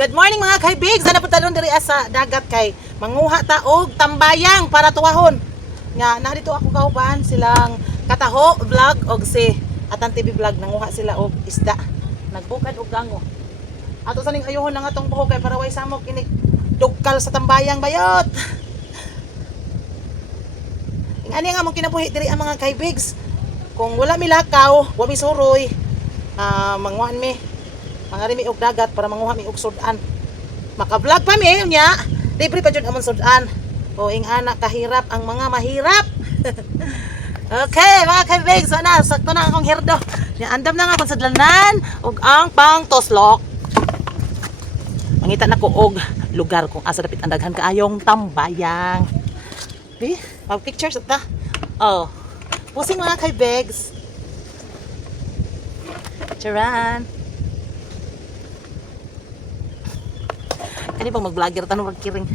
Good morning mga kaibigs. Sana punta doon diri sa dagat kay manguha ta og tambayang para tuwahon. Nga narito ako kauban silang Kataho vlog og si Atan TV vlog, nanguha sila og isda. Nagbukad og gango. Ato sa ning ayohon nga atong buhok kay para way samok ini dugkal sa tambayang bayot. Ingani nga mong kinabuhi diri ang mga kaibigs. Kung wala mi lakaw, wa mi suroy, manguhan mi mangari mi og dagat para manguha mi og sudan. Maka-vlog pa mi nya. Libre pa jud amon sudan. O ing anak kahirap ang mga mahirap. Okay, mga kaibigs, na sakto na akong herdo. Nya andam na nga akong sadlanan og ang pangtoslok. Mangita na ko og lugar kung asa dapit ang daghan kaayong tambayang. Okay, pictures ta. Oh. Pusing mga kaibigs. Charan. Kani bang mag-vlogger tanong magkiring.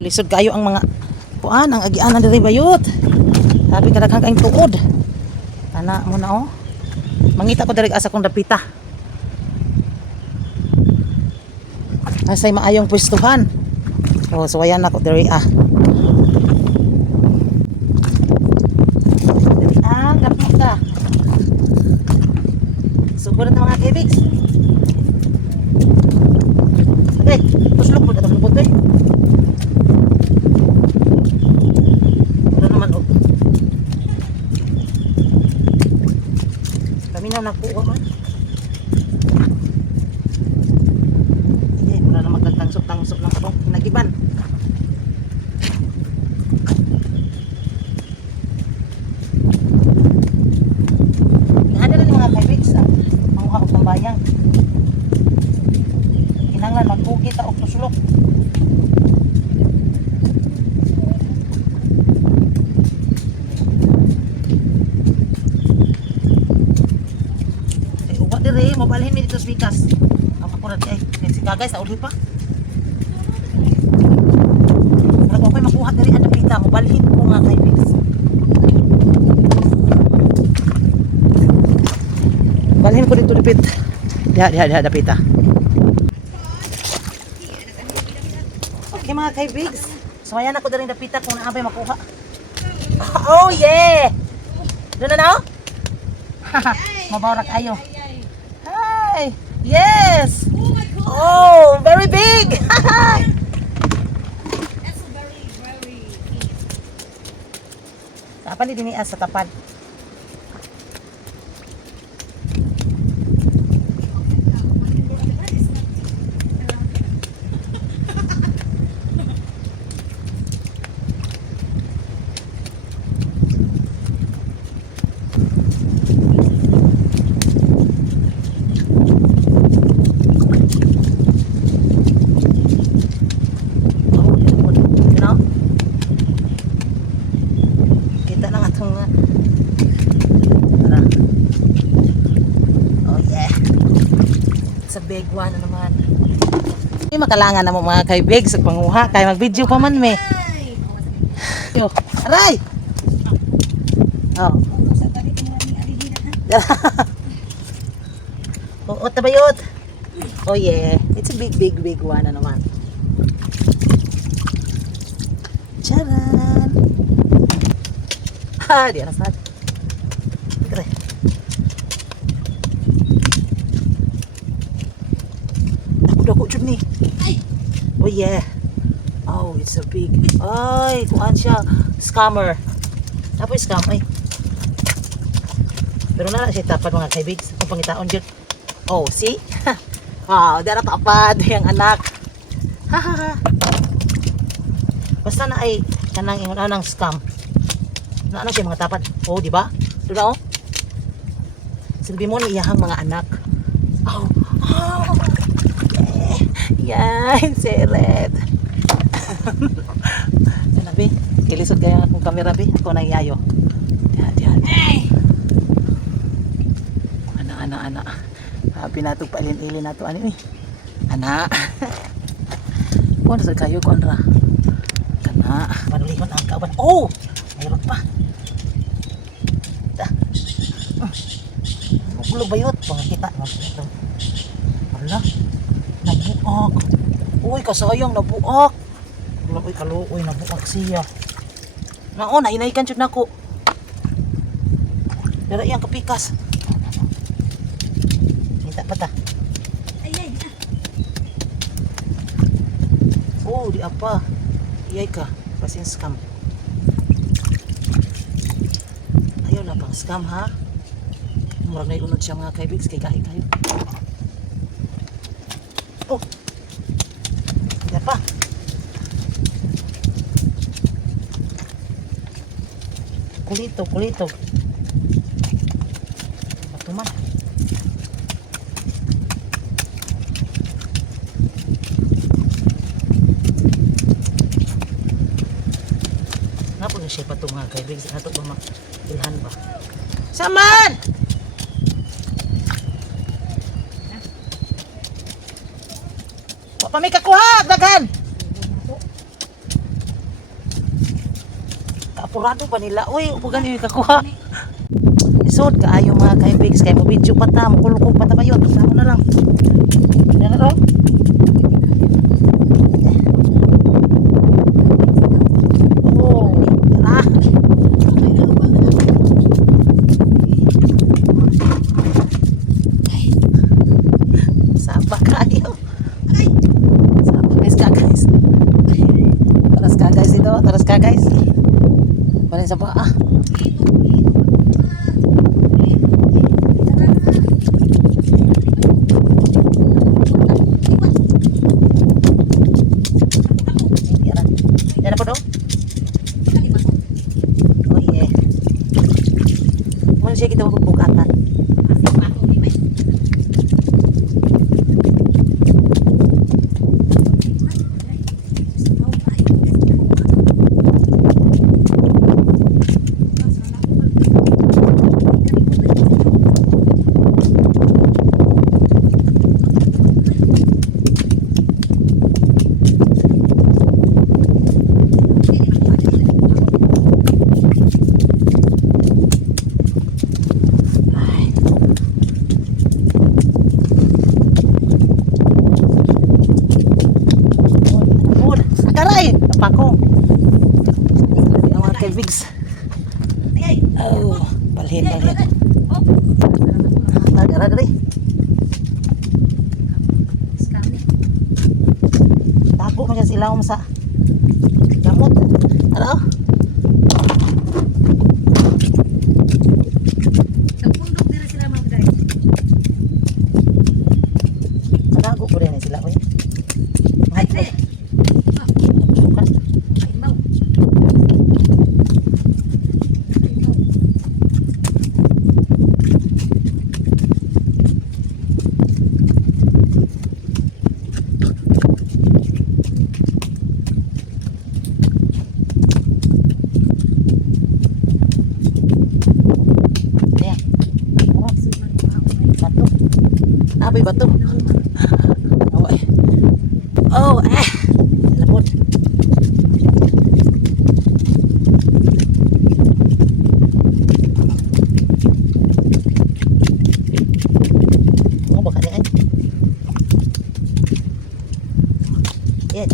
Lisod kayo ang mga kuan ang agianan diri bayot. Sabi ka daghang kaing tuod. Ana mo na oh. Mangita ko diri asa kong dapita. Asay maayong pwestuhan. Oh, so ayan ako diri Diri ang dapita. Subod na mga kaibigs. Okay, puslok po na itong lupot eh. Wala naman o. Kami na nakuha man. Wala na magtagtangsok-tangsok ng atong nagiban. Ihanda na mga kaibigs manguha og tambayang. Kinanglan magbugi ta og tuslok. Ay uwa dire mobalhin mi dito sa bikas. Ako ra di ay si kagay sa uli pa. Para ko makuha diri ang dapita mobalhin ko nga kaibigs. Balhin ko dito dapit. Diha dapita. Okay mga kaibigs, sumayan ako dali dapita kung naabay makuha. Oh yeah! Doon na na? Mabawrak ayo. Hi! Yes! Oh, very big! That's very Saan din niya sa tapan? Sa big one na naman. Ay, makalangan na mo mga kaibigs sa panguha kay mag-video pa man me. Yo, aray. Oh. Oo, tabayot. Oh yeah, it's a big one na naman. Charan. Ha, di na sad. Tara. Dako jud ni. Oh yeah. Oh, it's a big. Ay, kuan siya. Scammer. Tapos scam ay. Pero na siya tapad mga kaibigs. Kung pangitaon jud. Oh, see? Wow, dara tapad yung anak. Ha. Basta na ay kanang ingon anang scam. Na ano siya mga tapad. Oh, di ba? Dito oh. Silbi mo ni iyahang mga anak. Oh. Yan, seret. Sanabi, kilisod kaya akong kamera bi. Ako na iyayo. Diyan. Ana. Happy na ito, pailin-ilin na ito. Ano eh? Ana. Kung nasal kayo, kung ra. Ana. Manulihon ang kauban. Oh! Mayroon pa. Bulog bayot. Pangkita. Wala. Nagbuka. nabuak. Uy, kasayang nabuak. Uy, kaluoy nabuak siya. Naon, nahinaykan jud nako. Dara iyang kapikas. Minta pa ta. Oh, di apa. Iyay ka, pasin scam. Ayaw na pang scam ha. Murag na iunod siya mga kaibigs kay kain kayo. Oh. Di apa. Kulito, kulito. Batuman. Napo na siya pato mga kaibigs. Ato ba makilhan ba? Saman! Wa pa may kakuha, daghan! Kaapurado pa nila. Uy, upugan yung kakuha. Isod kaayo mga kaibigs. Kaya mo video pa ta, makulukog pa ta ba yun? Sama na lang. Yan na lang. Oh, tara. Sapa kayo. Sapa guys ka guys. Taras ka guys ito. Taras ka guys. Paling sa paa. Yan na po daw. Oh yeah. Muna siya kita magbukatan. Napakong. Ang mga kaibigs. Oh, balhin, balhin. Nagara dari. Tago mo siya sila sa gamot. Ano? Tago ko rin sila. Ay, Abi batu. Oh, lapot. Mau bakal ni kan? Yan.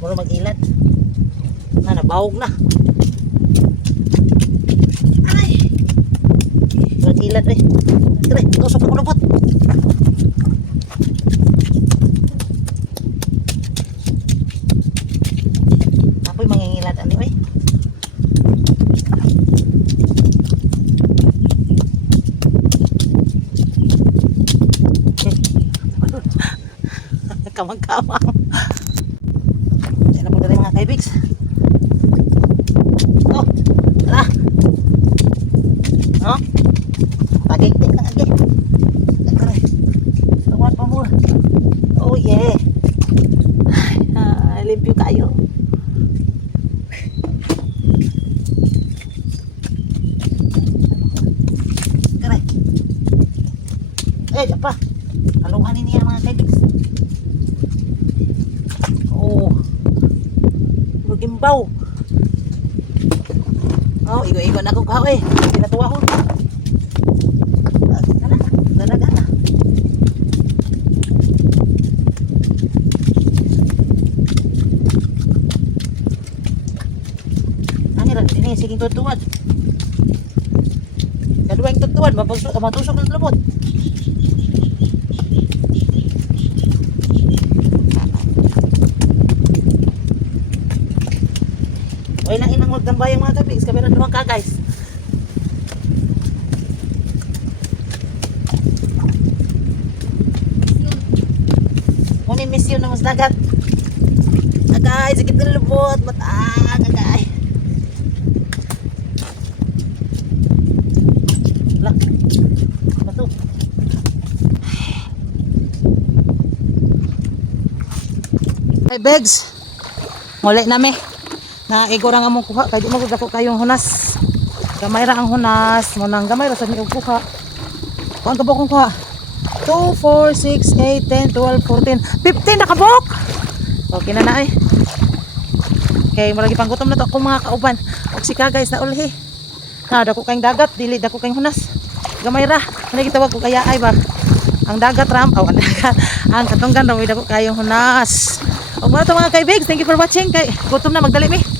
Mula mag-ilat. Nabawog na. Ilat eh. Tara, tusok ako lubot. Apoy mangingilat ani oy. Kamang-kamang. Yan na po dali mga kaibigs. Oh, tara. No? Pagigtik na lagi. Tawad pa mo. Oh yeah. Limpyo kayo. Kare. Apa? Haluan ini ya mga kaibigs. Oh. Magimbaw. Oh, igo-igo na ako kahoy. Pinatuwa ko. Dalaga na. sige tutuwad. Kaduwa yung tutuwad, matusok ng lubot. O ilang inang magtambayang mga kapigs, kami na duwang ka guys. Muna yung misyon ng mas dagat. Agay, sakit ng lubot, matang, agay. Wala. Ano to? Hey Begs, muli nami. Na igor ang among kuha kay di mo dako kayong hunas. Gamay ra ang hunas, mo nang gamay ra sa mi og kuha. Kuan ka ba kung kuha? 2 4 6 8 10 12 14 15 nakabok. Okay na na eh. Okay, murag ipanggutom na to akong mga kauban. Og sika guys na ulhi. Ha, dako kayong dagat, dili dako kayong hunas. Gamay ra. Ano gitawag ko kaya ay ba? Ang dagat ram, ang dagat. Ang katunggan raw dako kayong hunas. Og mga to mga kaibigs, thank you for watching. Kay gutom na magdali mi.